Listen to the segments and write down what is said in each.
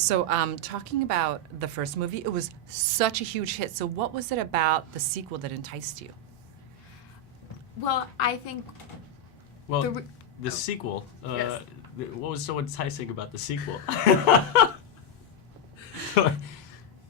So, talking about the first movie, it was such a huge hit. So what was it about the sequel that enticed you? Well, I think... Well, the sequel, Yes. What was so enticing about the sequel?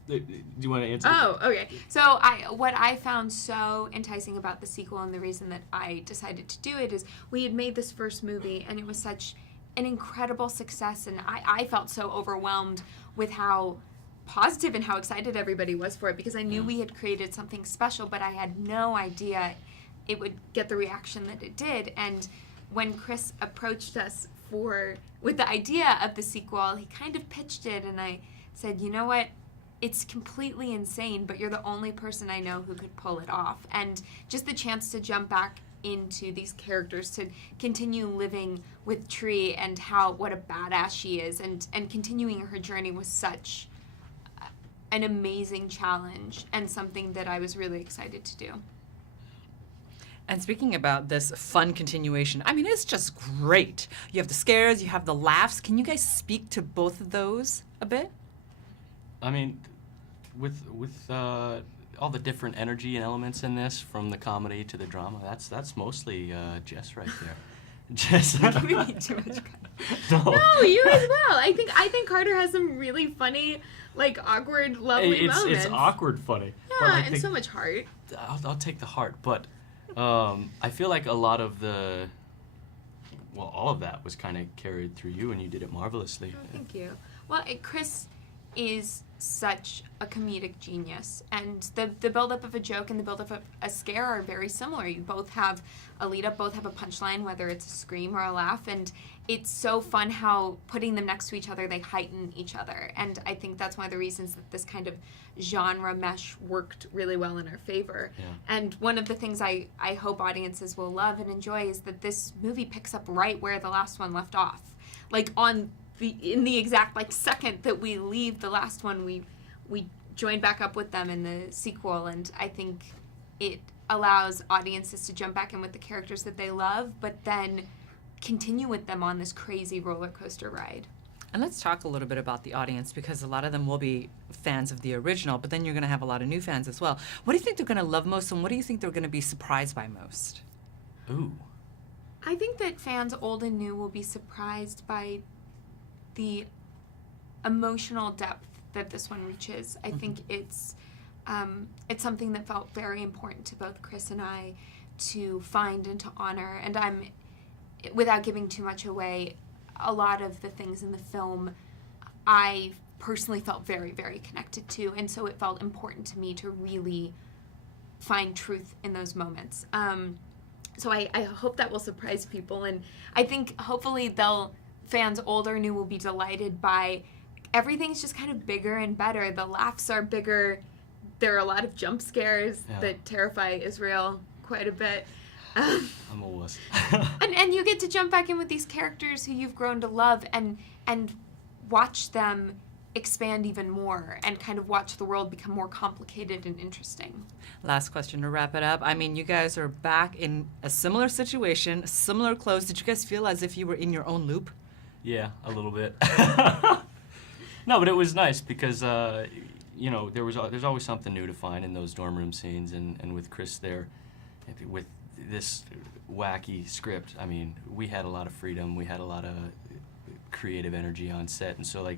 Do you want to answer? Oh, okay. So what I found so enticing about the sequel, and the reason that I decided to do it, is we had made this first movie and it was such an incredible success, and I felt so overwhelmed with how positive and how excited everybody was for it, because I knew we had created something special, but I had no idea it would get the reaction that it did. And when Chris approached us with the idea of the sequel, he kind of pitched it, and I said, you know what? It's completely insane, but you're the only person I know who could pull it off. And just the chance to jump back into these characters, to continue living with Tree and what a badass she is, and continuing her journey was such an amazing challenge and something that I was really excited to do. And speaking about this fun continuation, I mean, it's just great. You have the scares, you have the laughs. Can you guys speak to both of those a bit? I mean, with all the different energy and elements in this, from the comedy to the drama, that's mostly Jess right there. Jess. We need too much credit. No, you as well. I think Carter has some really funny, like, awkward, lovely moments. It's awkward funny. Yeah, and so much heart. I'll take the heart, but I feel like a lot of all of that was kind of carried through you, and you did it marvelously. Oh, thank you. Well, Chris is such a comedic genius, and the build-up of a joke and the build-up of a scare are very similar. You both have a lead-up, both have a punchline, whether it's a scream or a laugh, and it's so fun how, putting them next to each other, they heighten each other. And I think that's one of the reasons that this kind of genre mesh worked really well in our favor. Yeah. And one of the things I hope audiences will love and enjoy is that this movie picks up right where the last one left off. Like, in the exact second that we leave the last one, we join back up with them in the sequel, and I think it allows audiences to jump back in with the characters that they love, but then continue with them on this crazy roller coaster ride. And let's talk a little bit about the audience, because a lot of them will be fans of the original, but then you're going to have a lot of new fans as well. What do you think they're going to love most, and what do you think they're going to be surprised by most? Ooh. I think that fans old and new will be surprised by the emotional depth that this one reaches. I think it's something that felt very important to both Chris and I to find and to honor. And without giving too much away, a lot of the things in the film I personally felt very, very connected to, and so it felt important to me to really find truth in those moments. So I hope that will surprise people, and I think hopefully fans old or new will be delighted by everything's just kind of bigger and better. The laughs are bigger. There are a lot of jump scares that terrify Israel quite a bit. I'm a wuss. and you get to jump back in with these characters who you've grown to love and watch them expand even more and kind of watch the world become more complicated and interesting. Last question to wrap it up. I mean, you guys are back in a similar situation, similar clothes. Did you guys feel as if you were in your own loop? Yeah, a little bit. No, but it was nice because, there's always something new to find in those dorm room scenes, and with Chris there, with this wacky script, I mean, we had a lot of freedom, we had a lot of creative energy on set, and so, I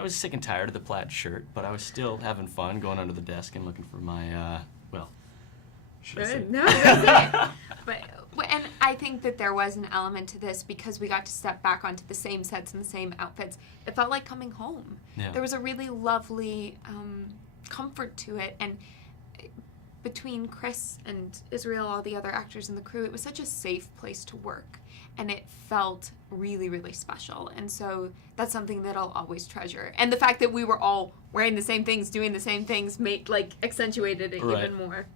was sick and tired of the plaid shirt, but I was still having fun going under the desk and looking for my, should I say? No, that's it. And I think that there was an element to this because we got to step back onto the same sets and the same outfits. It felt like coming home. Yeah. There was a really lovely comfort to it, and between Chris and Israel, all the other actors in the crew, it was such a safe place to work, and it felt really, really special. And so that's something that I'll always treasure. And the fact that we were all wearing the same things, doing the same things, accentuated it even more.